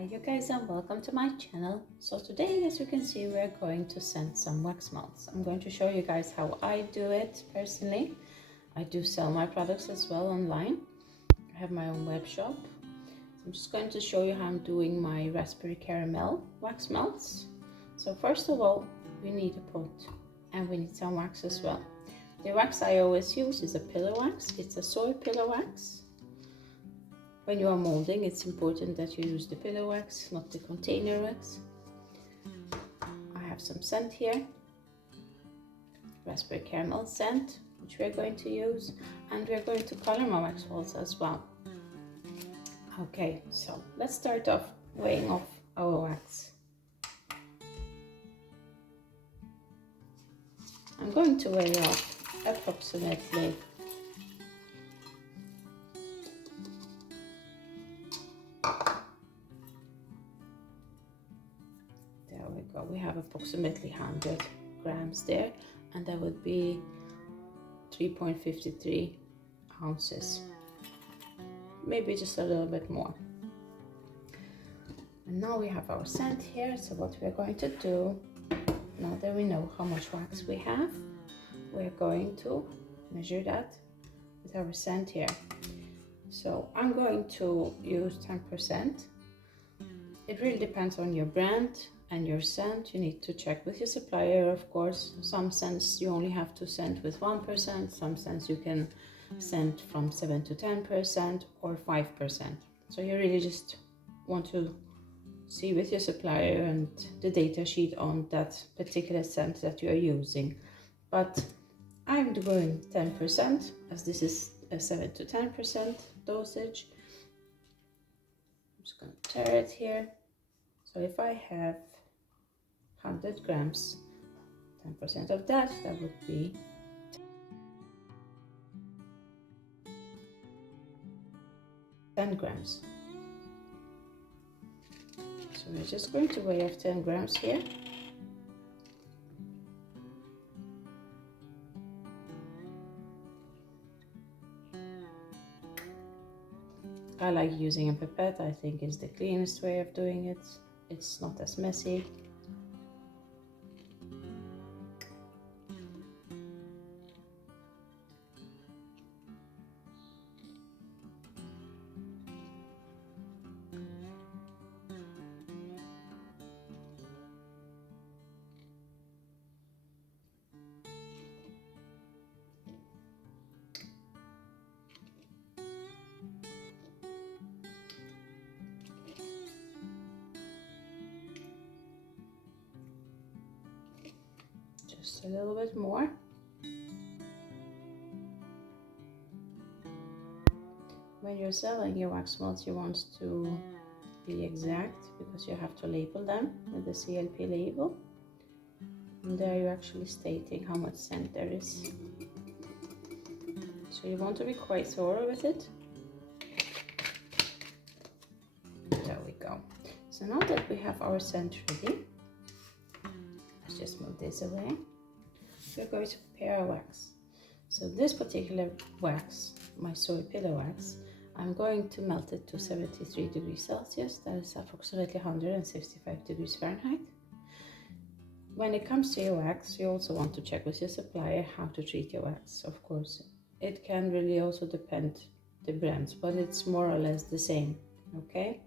Hi you guys and welcome to my channel. So today, as you can see, we're going to send some wax melts. I'm going to show you guys how I do it personally. I do sell my products as well online. I have my own web shop. So I'm just going to show you how I'm doing my raspberry caramel wax melts. So first of all, we need a pot and we need some wax as well. The wax I always use is a pillow wax. It's a soy pillow wax. When you are molding, it's important that you use the pillow wax, not the container wax. I have some scent here, raspberry caramel scent, which we're going to use, and we're going to color my wax balls as well. Okay, so let's start off weighing off our wax. I'm going to weigh off approximately 100 grams there, and that would be 3.53 ounces, maybe just a little bit more. And now we have our scent here. So what we're going to do, now that we know how much wax we have, we're going to measure that with our scent here. So I'm going to use 10%. It really depends on your brand and your scent. You need to check with your supplier, of course. Some scents you only have to scent with 1%, some scents you can scent from 7 to 10% or 5%. So you really just want to see with your supplier and the data sheet on that particular scent that you are using. But I'm doing 10% as this is a 7 to 10% dosage. I'm just going to tear it here. So if I have 100 grams, 10% of that, that would be 10 grams. So we're just going to weigh off 10 grams here. I like using a pipette. I think it's the cleanest way of doing it. It's not as messy. Just a little bit more. When you're selling your wax melts, you want to be exact because you have to label them with the CLP label. And there you're actually stating how much scent there is. So you want to be quite thorough with it. There we go. So now that we have our scent ready, let's just move this away. We're going to prepare our wax. So this particular wax, my soy pillow wax, I'm going to melt it to 73 degrees Celsius. That is approximately 165 degrees Fahrenheit. When it comes to your wax, you also want to check with your supplier how to treat your wax. Of course, it can really also depend the brands, but it's more or less the same. Okay,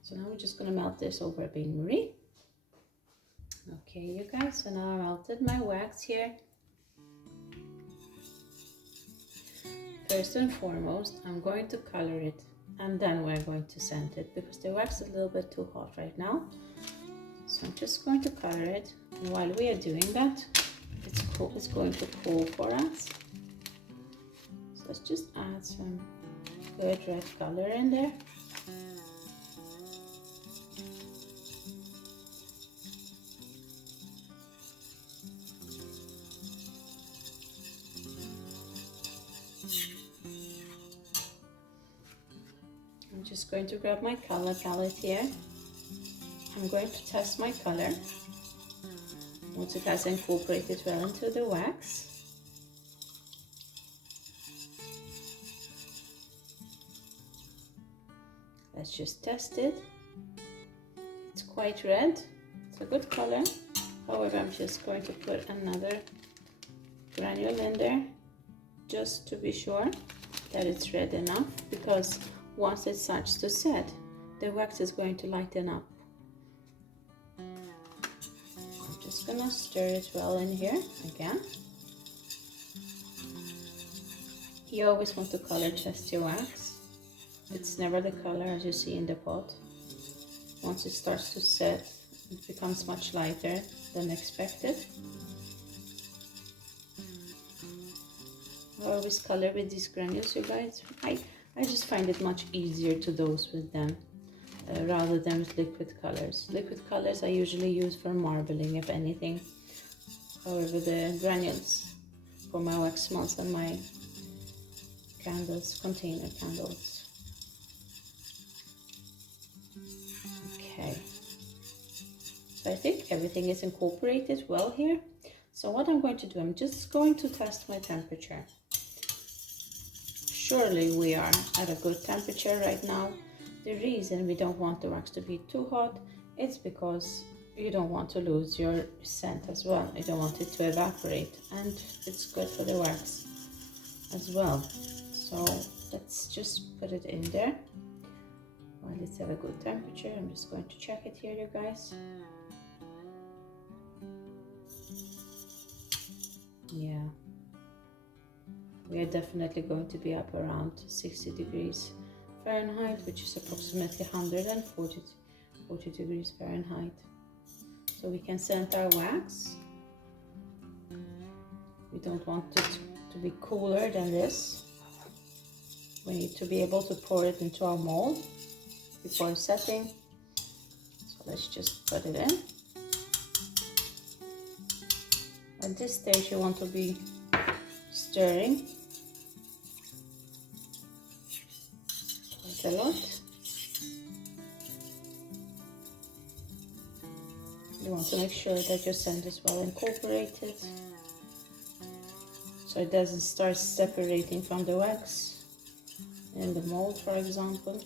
so now we're just going to melt this over a bain-marie. Okay, you guys, so now I melted my wax here. First and foremost, I'm going to color it and then we're going to scent it because the wax is a little bit too hot right now. So I'm just going to color it, and while we are doing that, it's going to cool for us. So let's just add some good red color in there. I'm just going to grab my color palette here. I'm going to test my color once it has incorporated well into the wax. Let's just test it. quite red. It's a good color. However, I'm just going to put another granule in there just to be sure that it's red enough, because once it starts to set, the wax is going to lighten up. I'm just gonna stir it well in here again. You always want to color test your wax. It's never the color as you see in the pot. Once it starts to set, it becomes much lighter than expected. I always color with these granules, you guys. I just find it much easier to dose with them rather than with liquid colors. Liquid colors I usually use for marbling, if anything. However, the granules for my wax melts and my candles, container candles. Okay. So I think everything is incorporated well here. So what I'm going to do, I'm just going to test my temperature. Surely we are at a good temperature right now. The reason we don't want the wax to be too hot is because you don't want to lose your scent as well. You don't want it to evaporate, and it's good for the wax as well. So let's just put it in there while it's at a good temperature. I'm just going to check it here, you guys. Yeah, we are definitely going to be up around 60 degrees Fahrenheit, which is approximately 140 degrees Fahrenheit. So we can scent our wax. We don't want it to be cooler than this. We need to be able to pour it into our mold before setting. So let's just put it in. At this stage you want to be stirring quite a lot. You want to make sure that your scent is well incorporated, so it doesn't start separating from the wax in the mold, for example.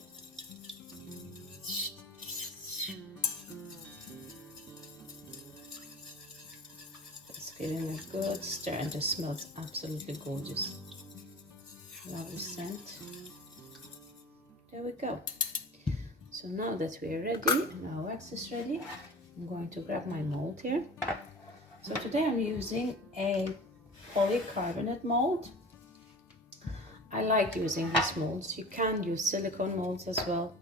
Giving a good stir, and just smells absolutely gorgeous. Lovely scent. There we go. So now that we are ready and our wax is ready, I'm going to grab my mold here. So today I'm using a polycarbonate mold. I like using these molds. You can use silicone molds as well.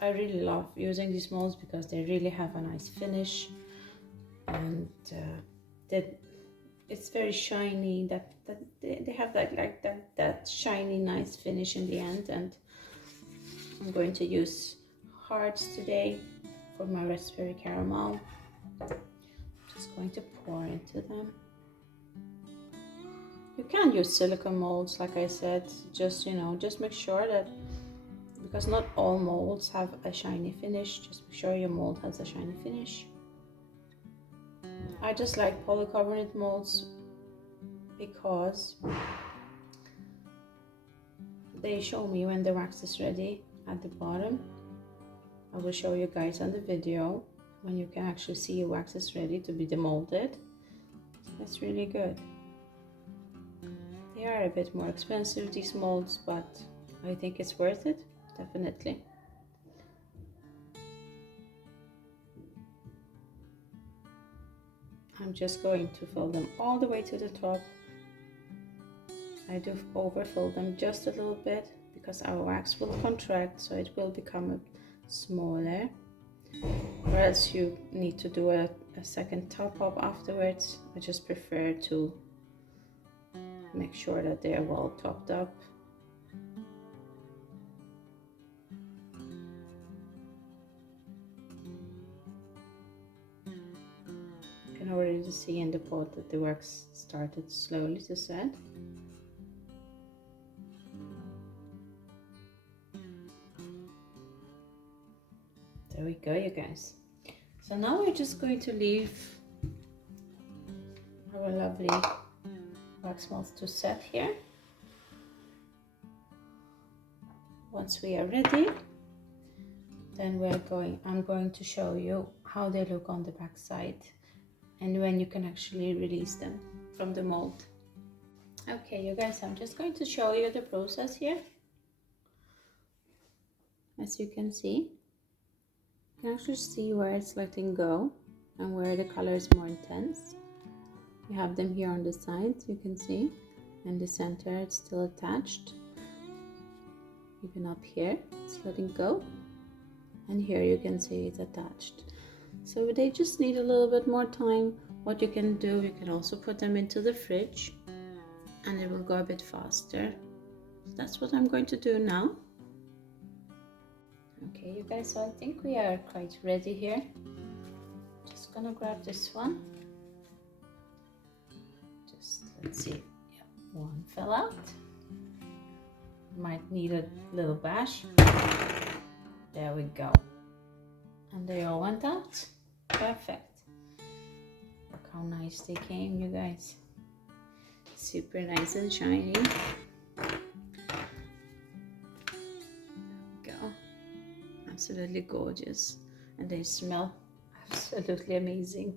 I really love using these molds because they really have a nice finish. And it's very shiny. That they have that shiny, nice finish in the end. And I'm going to use hearts today for my raspberry caramel. Just going to pour into them. You can use silicone molds, like I said. Just make sure that, because not all molds have a shiny finish. Just make sure your mold has a shiny finish. I just like polycarbonate molds because they show me when the wax is ready at the bottom. I will show you guys on the video when you can actually see your wax is ready to be demolded. That's really good. They are a bit more expensive, these molds, but I think it's worth it, definitely. I'm just going to fill them all the way to the top. I do overfill them just a little bit because our wax will contract, so it will become smaller. Or else you need to do a second top up afterwards. I just prefer to make sure that they are well topped up. You can already see in the pot that the wax started slowly to set. There we go, you guys. So now we're just going to leave our lovely wax melts to set here. Once we are ready, then I'm going to show you how they look on the back side and when you can actually release them from the mold. Okay, you guys, I'm just going to show you the process here. As you can see, you can actually see where it's letting go and where the color is more intense. You have them here on the sides, you can see, and the center it's still attached. Even up here, it's letting go, and here you can see it's attached. So they just need a little bit more time. What you can do, you can also put them into the fridge and it will go a bit faster. So that's what I'm going to do now. Okay, you guys, so I think we are quite ready here. Just gonna grab this one. Just, let's see, yeah, one fell out. Might need a little bash. There we go. And they all went out. Perfect. Look how nice they came, you guys. Super nice and shiny. Absolutely gorgeous, and they smell absolutely amazing.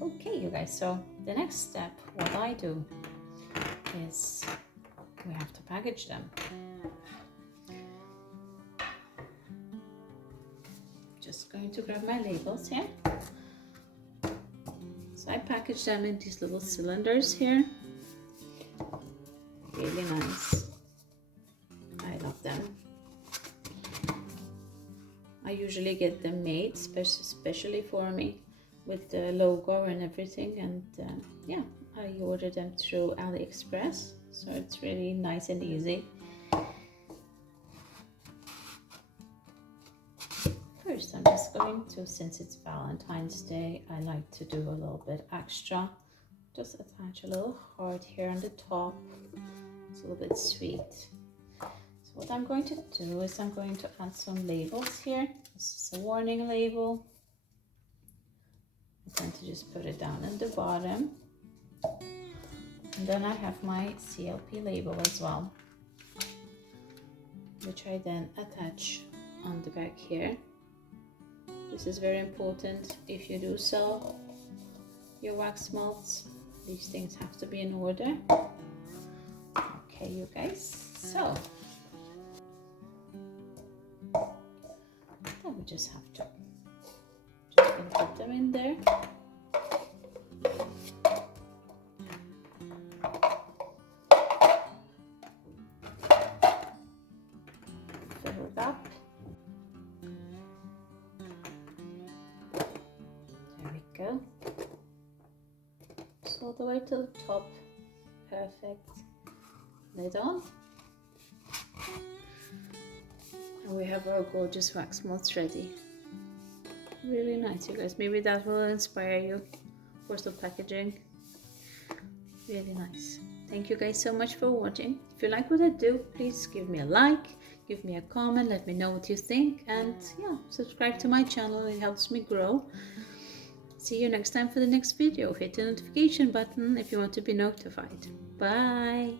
Okay, you guys, so the next step, what I do is we have to package them. Just going to grab my labels here. So I package them in these little cylinders here. Really nice. I love them. I usually get them made especially for me with the logo and everything, and yeah, I order them through AliExpress, so it's really nice and easy. First, I'm just going to, since it's Valentine's Day, I like to do a little bit extra. Just attach a little heart here on the top. It's a little bit sweet. So what I'm going to do is I'm going to add some labels here. This is a warning label. I tend to just put it down at the bottom. And then I have my CLP label as well, which I then attach on the back here. This is very important if you do sell your wax melts. These things have to be in order. Okay, you guys, so then we just have to gonna put them in there. Fill it up. There we go. Just all the way to the top. Perfect. Lid on. And we have our gorgeous wax melts ready. Really nice, you guys. Maybe that will inspire you for some packaging. Really nice. Thank you guys so much for watching. If you like what I do, please give me a like, give me a comment, let me know what you think, and yeah, subscribe to my channel. It helps me grow. See you next time for the next video. Hit the notification button if you want to be notified. Bye.